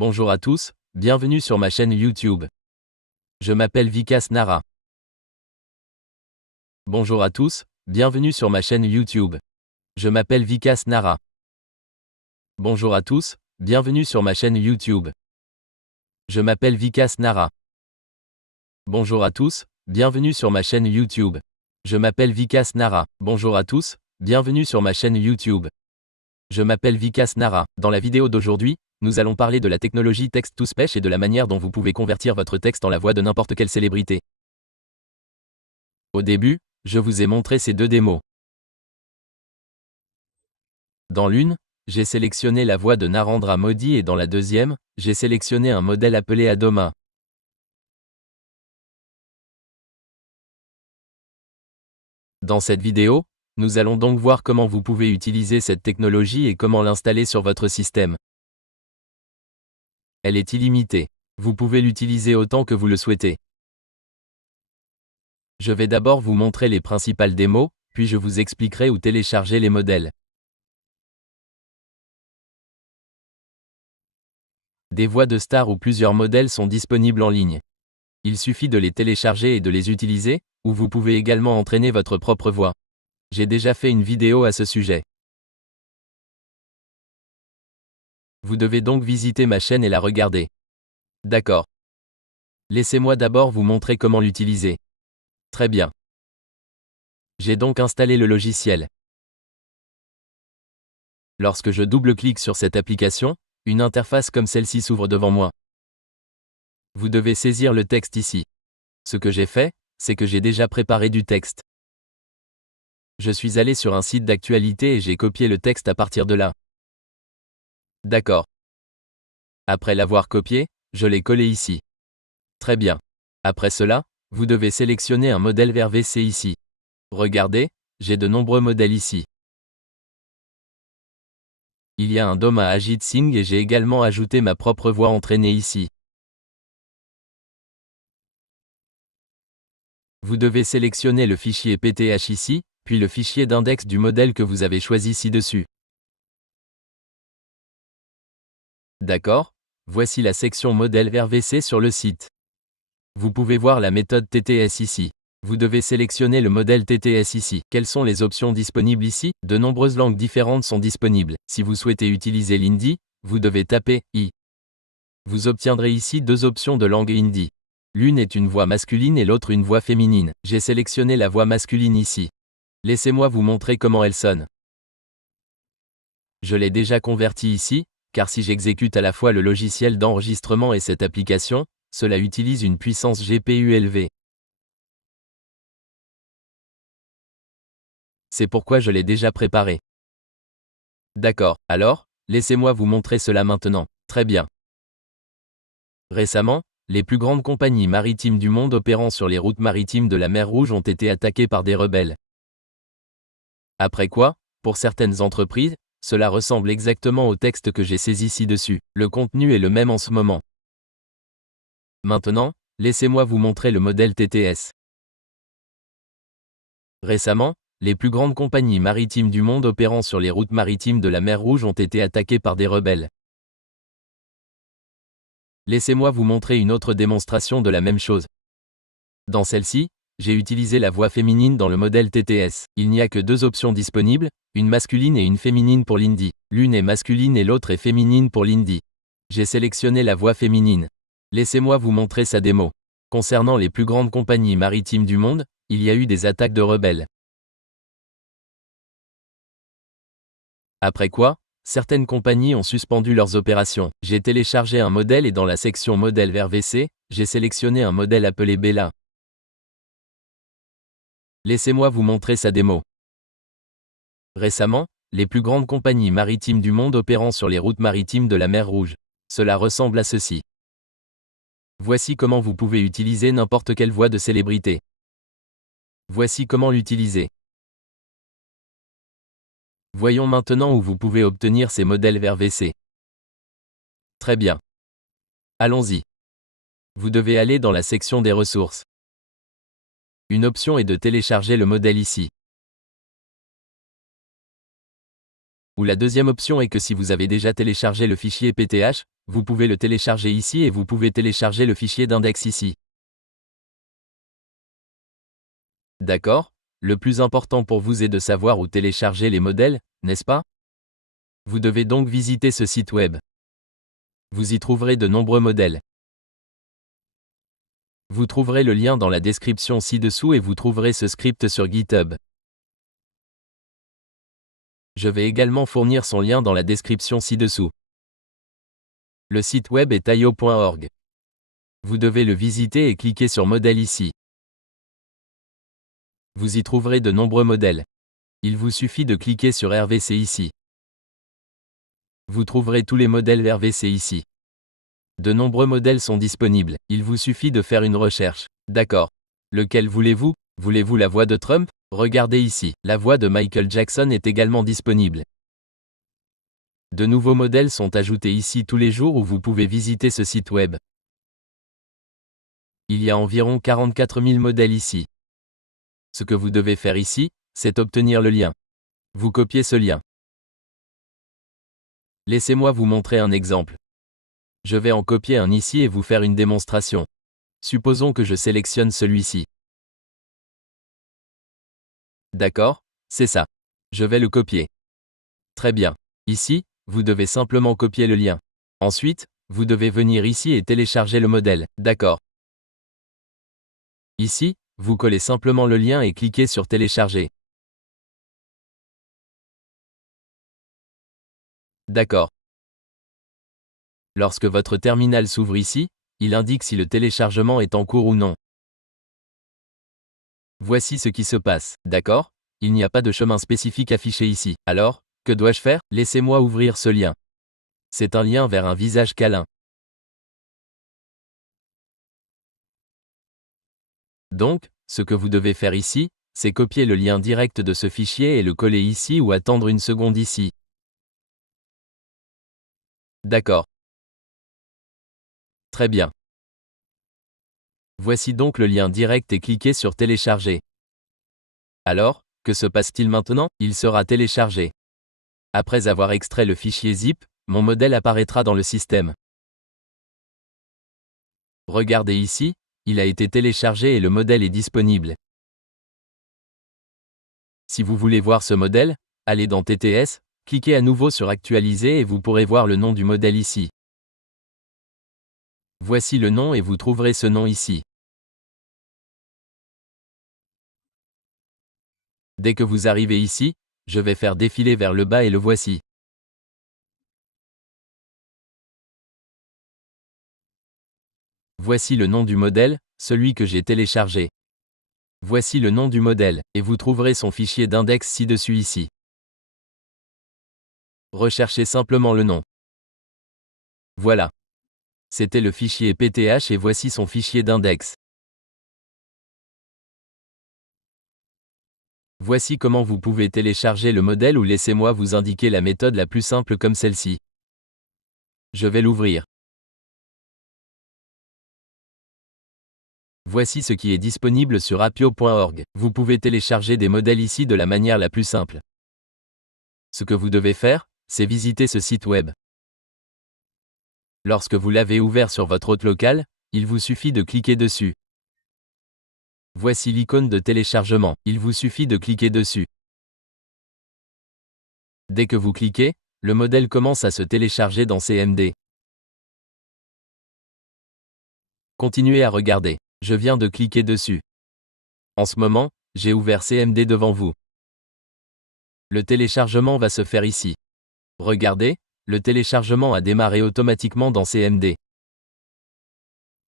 Bonjour à tous, bienvenue sur ma chaîne YouTube. Je m'appelle Vikas Nara. Bonjour à tous, bienvenue sur ma chaîne YouTube. Je m'appelle Vikas Nara. Bonjour à tous, bienvenue sur ma chaîne YouTube. Je m'appelle Vikas Nara. Bonjour à tous, bienvenue sur ma chaîne YouTube. Je m'appelle Vikas Nara. Bonjour à tous, bienvenue sur ma chaîne YouTube. Je m'appelle Vikas Nara. Dans la vidéo d'aujourd'hui, nous allons parler de la technologie Text-to-Speech et de la manière dont vous pouvez convertir votre texte en la voix de n'importe quelle célébrité. Au début, je vous ai montré ces deux démos. Dans l'une, j'ai sélectionné la voix de Narendra Modi et dans la deuxième, j'ai sélectionné un modèle appelé Adoma. Dans cette vidéo, nous allons donc voir comment vous pouvez utiliser cette technologie et comment l'installer sur votre système. Elle est illimitée. Vous pouvez l'utiliser autant que vous le souhaitez. Je vais d'abord vous montrer les principales démos, puis je vous expliquerai où télécharger les modèles. Des voix de stars ou plusieurs modèles sont disponibles en ligne. Il suffit de les télécharger et de les utiliser, ou vous pouvez également entraîner votre propre voix. J'ai déjà fait une vidéo à ce sujet. Vous devez donc visiter ma chaîne et la regarder. D'accord. Laissez-moi d'abord vous montrer comment l'utiliser. Très bien. J'ai donc installé le logiciel. Lorsque je double-clique sur cette application, une interface comme celle-ci s'ouvre devant moi. Vous devez saisir le texte ici. Ce que j'ai fait, c'est que j'ai déjà préparé du texte. Je suis allé sur un site d'actualité et j'ai copié le texte à partir de là. D'accord. Après l'avoir copié, je l'ai collé ici. Très bien. Après cela, vous devez sélectionner un modèle vers VC ici. Regardez, j'ai de nombreux modèles ici. Il y a un DOM à Ajit Singh et j'ai également ajouté ma propre voix entraînée ici. Vous devez sélectionner le fichier PTH ici, puis le fichier d'index du modèle que vous avez choisi ci-dessus. D'accord, voici la section modèle vers VC sur le site. Vous pouvez voir la méthode TTS ici. Vous devez sélectionner le modèle TTS ici. Quelles sont les options disponibles ici? De nombreuses langues différentes sont disponibles. Si vous souhaitez utiliser l'hindi, vous devez taper « I ». Vous obtiendrez ici deux options de langue hindi. L'une est une voix masculine et l'autre une voix féminine. J'ai sélectionné la voix masculine ici. Laissez-moi vous montrer comment elle sonne. Je l'ai déjà convertie ici, car si j'exécute à la fois le logiciel d'enregistrement et cette application, cela utilise une puissance GPU élevée. C'est pourquoi je l'ai déjà préparé. D'accord, alors, laissez-moi vous montrer cela maintenant. Très bien. Récemment, les plus grandes compagnies maritimes du monde opérant sur les routes maritimes de la mer Rouge ont été attaquées par des rebelles. Après quoi, pour certaines entreprises, cela ressemble exactement au texte que j'ai saisi ci-dessus. Le contenu est le même en ce moment. Maintenant, laissez-moi vous montrer le modèle TTS. Récemment, les plus grandes compagnies maritimes du monde opérant sur les routes maritimes de la mer Rouge ont été attaquées par des rebelles. Laissez-moi vous montrer une autre démonstration de la même chose. Dans celle-ci, j'ai utilisé la voix féminine dans le modèle TTS. Il n'y a que deux options disponibles, une masculine et une féminine pour l'hindi. L'une est masculine et l'autre est féminine pour l'hindi. J'ai sélectionné la voix féminine. Laissez-moi vous montrer sa démo. Concernant les plus grandes compagnies maritimes du monde, il y a eu des attaques de rebelles. Après quoi, certaines compagnies ont suspendu leurs opérations. J'ai téléchargé un modèle et dans la section modèle vers VC, j'ai sélectionné un modèle appelé Bella. Laissez-moi vous montrer sa démo. Récemment, les plus grandes compagnies maritimes du monde opérant sur les routes maritimes de la mer Rouge. Cela ressemble à ceci. Voici comment vous pouvez utiliser n'importe quelle voix de célébrité. Voici comment l'utiliser. Voyons maintenant où vous pouvez obtenir ces modèles vers VC. Très bien. Allons-y. Vous devez aller dans la section des ressources. Une option est de télécharger le modèle ici. Ou la deuxième option est que si vous avez déjà téléchargé le fichier PTH, vous pouvez le télécharger ici et vous pouvez télécharger le fichier d'index ici. D'accord? Le plus important pour vous est de savoir où télécharger les modèles, n'est-ce pas? Vous devez donc visiter ce site web. Vous y trouverez de nombreux modèles. Vous trouverez le lien dans la description ci-dessous et vous trouverez ce script sur GitHub. Je vais également fournir son lien dans la description ci-dessous. Le site web est io.org. Vous devez le visiter et cliquer sur Modèle ici. Vous y trouverez de nombreux modèles. Il vous suffit de cliquer sur RVC ici. Vous trouverez tous les modèles RVC ici. De nombreux modèles sont disponibles, il vous suffit de faire une recherche. D'accord. Lequel voulez-vous? Voulez-vous la voix de Trump? Regardez ici, la voix de Michael Jackson est également disponible. De nouveaux modèles sont ajoutés ici tous les jours où vous pouvez visiter ce site web. Il y a environ 44 000 modèles ici. Ce que vous devez faire ici, c'est obtenir le lien. Vous copiez ce lien. Laissez-moi vous montrer un exemple. Je vais en copier un ici et vous faire une démonstration. Supposons que je sélectionne celui-ci. D'accord, c'est ça. Je vais le copier. Très bien. Ici, vous devez simplement copier le lien. Ensuite, vous devez venir ici et télécharger le modèle. D'accord. Ici, vous collez simplement le lien et cliquez sur Télécharger. D'accord. Lorsque votre terminal s'ouvre ici, il indique si le téléchargement est en cours ou non. Voici ce qui se passe, d'accord? Il n'y a pas de chemin spécifique affiché ici. Alors, que dois-je faire? Laissez-moi ouvrir ce lien. C'est un lien vers un visage câlin. Donc, ce que vous devez faire ici, c'est copier le lien direct de ce fichier et le coller ici ou attendre une seconde ici. D'accord. Très bien. Voici donc le lien direct et cliquez sur Télécharger. Alors, que se passe-t-il maintenant? Il sera téléchargé. Après avoir extrait le fichier zip, mon modèle apparaîtra dans le système. Regardez ici, il a été téléchargé et le modèle est disponible. Si vous voulez voir ce modèle, allez dans TTS, cliquez à nouveau sur Actualiser et vous pourrez voir le nom du modèle ici. Voici le nom et vous trouverez ce nom ici. Dès que vous arrivez ici, je vais faire défiler vers le bas et le voici. Voici le nom du modèle, celui que j'ai téléchargé. Voici le nom du modèle, et vous trouverez son fichier d'index ci-dessus ici. Recherchez simplement le nom. Voilà. C'était le fichier PTH et voici son fichier d'index. Voici comment vous pouvez télécharger le modèle ou laissez-moi vous indiquer la méthode la plus simple comme celle-ci. Je vais l'ouvrir. Voici ce qui est disponible sur appio.org. Vous pouvez télécharger des modèles ici de la manière la plus simple. Ce que vous devez faire, c'est visiter ce site web. Lorsque vous l'avez ouvert sur votre hôte local, il vous suffit de cliquer dessus. Voici l'icône de téléchargement, il vous suffit de cliquer dessus. Dès que vous cliquez, le modèle commence à se télécharger dans CMD. Continuez à regarder, je viens de cliquer dessus. En ce moment, j'ai ouvert CMD devant vous. Le téléchargement va se faire ici. Regardez, le téléchargement a démarré automatiquement dans CMD.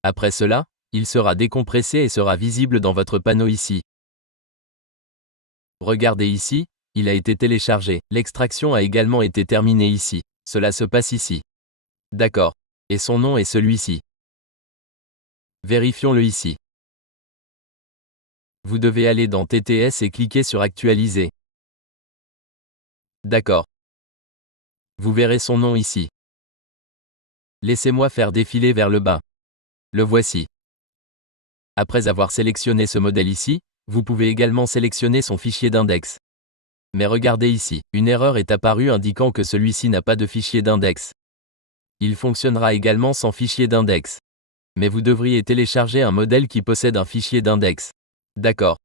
Après cela, il sera décompressé et sera visible dans votre panneau ici. Regardez ici, il a été téléchargé. L'extraction a également été terminée ici. Cela se passe ici. D'accord. Et son nom est celui-ci. Vérifions-le ici. Vous devez aller dans TTS et cliquer sur Actualiser. D'accord. Vous verrez son nom ici. Laissez-moi faire défiler vers le bas. Le voici. Après avoir sélectionné ce modèle ici, vous pouvez également sélectionner son fichier d'index. Mais regardez ici, une erreur est apparue indiquant que celui-ci n'a pas de fichier d'index. Il fonctionnera également sans fichier d'index. Mais vous devriez télécharger un modèle qui possède un fichier d'index. D'accord.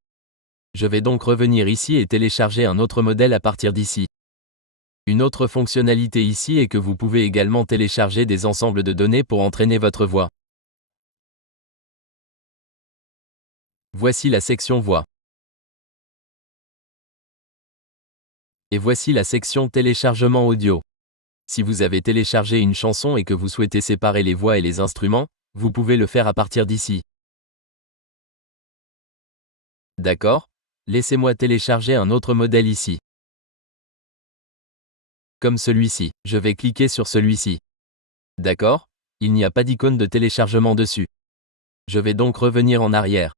Je vais donc revenir ici et télécharger un autre modèle à partir d'ici. Une autre fonctionnalité ici est que vous pouvez également télécharger des ensembles de données pour entraîner votre voix. Voici la section voix. Et voici la section téléchargement audio. Si vous avez téléchargé une chanson et que vous souhaitez séparer les voix et les instruments, vous pouvez le faire à partir d'ici. D'accord? Laissez-moi télécharger un autre modèle ici. Comme celui-ci, je vais cliquer sur celui-ci. D'accord? Il n'y a pas d'icône de téléchargement dessus. Je vais donc revenir en arrière.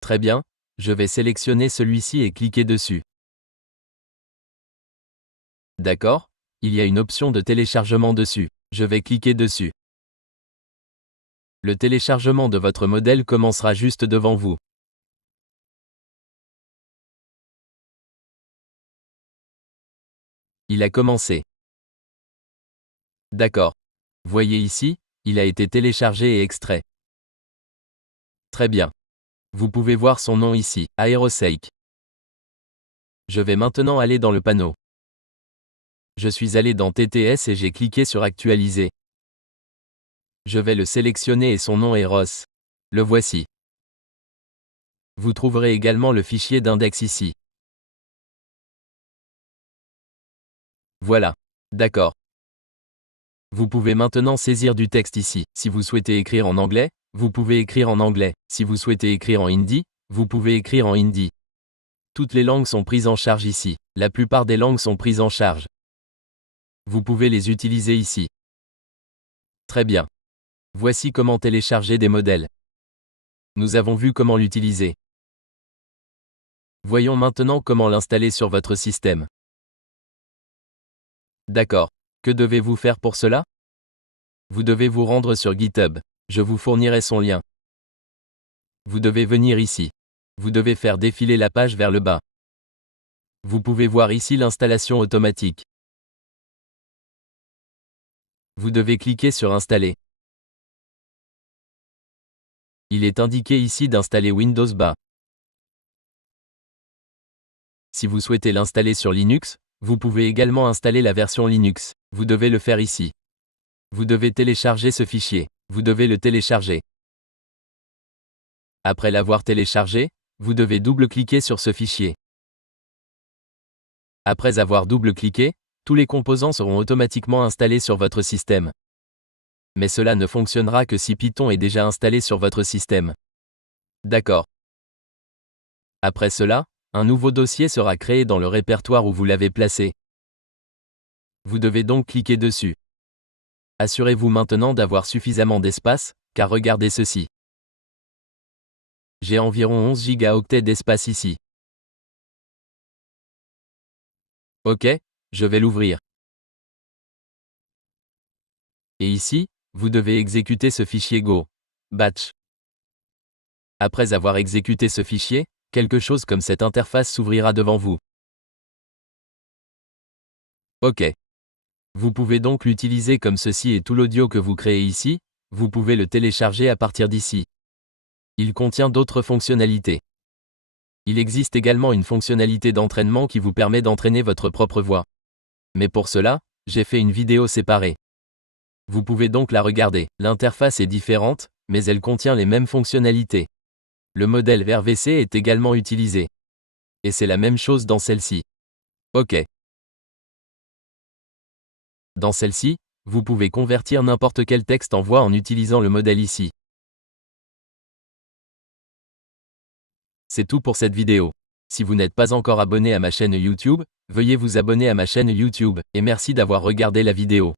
Très bien, je vais sélectionner celui-ci et cliquer dessus. D'accord? Il y a une option de téléchargement dessus. Je vais cliquer dessus. Le téléchargement de votre modèle commencera juste devant vous. Il a commencé. D'accord. Voyez ici, il a été téléchargé et extrait. Très bien. Vous pouvez voir son nom ici, Aerosake. Je vais maintenant aller dans le panneau. Je suis allé dans TTS et j'ai cliqué sur Actualiser. Je vais le sélectionner et son nom est Ross. Le voici. Vous trouverez également le fichier d'index ici. Voilà. D'accord. Vous pouvez maintenant saisir du texte ici. Si vous souhaitez écrire en anglais, vous pouvez écrire en anglais. Si vous souhaitez écrire en hindi, vous pouvez écrire en hindi. Toutes les langues sont prises en charge ici. La plupart des langues sont prises en charge. Vous pouvez les utiliser ici. Très bien. Voici comment télécharger des modèles. Nous avons vu comment l'utiliser. Voyons maintenant comment l'installer sur votre système. D'accord. Que devez-vous faire pour cela? Vous devez vous rendre sur GitHub. Je vous fournirai son lien. Vous devez venir ici. Vous devez faire défiler la page vers le bas. Vous pouvez voir ici l'installation automatique. Vous devez cliquer sur Installer. Il est indiqué ici d'installer Windows bas. Si vous souhaitez l'installer sur Linux, vous pouvez également installer la version Linux. Vous devez le faire ici. Vous devez télécharger ce fichier. Vous devez le télécharger. Après l'avoir téléchargé, vous devez double-cliquer sur ce fichier. Après avoir double-cliqué, tous les composants seront automatiquement installés sur votre système. Mais cela ne fonctionnera que si Python est déjà installé sur votre système. D'accord. Après cela, un nouveau dossier sera créé dans le répertoire où vous l'avez placé. Vous devez donc cliquer dessus. Assurez-vous maintenant d'avoir suffisamment d'espace, car regardez ceci. J'ai environ 11 gigaoctets d'espace ici. Ok, je vais l'ouvrir. Et ici, vous devez exécuter ce fichier Go. Batch. Après avoir exécuté ce fichier, quelque chose comme cette interface s'ouvrira devant vous. Ok. Vous pouvez donc l'utiliser comme ceci et tout l'audio que vous créez ici, vous pouvez le télécharger à partir d'ici. Il contient d'autres fonctionnalités. Il existe également une fonctionnalité d'entraînement qui vous permet d'entraîner votre propre voix. Mais pour cela, j'ai fait une vidéo séparée. Vous pouvez donc la regarder. L'interface est différente, mais elle contient les mêmes fonctionnalités. Le modèle VRVC est également utilisé. Et c'est la même chose dans celle-ci. Ok. Dans celle-ci, vous pouvez convertir n'importe quel texte en voix en utilisant le modèle ici. C'est tout pour cette vidéo. Si vous n'êtes pas encore abonné à ma chaîne YouTube, veuillez vous abonner à ma chaîne YouTube, et merci d'avoir regardé la vidéo.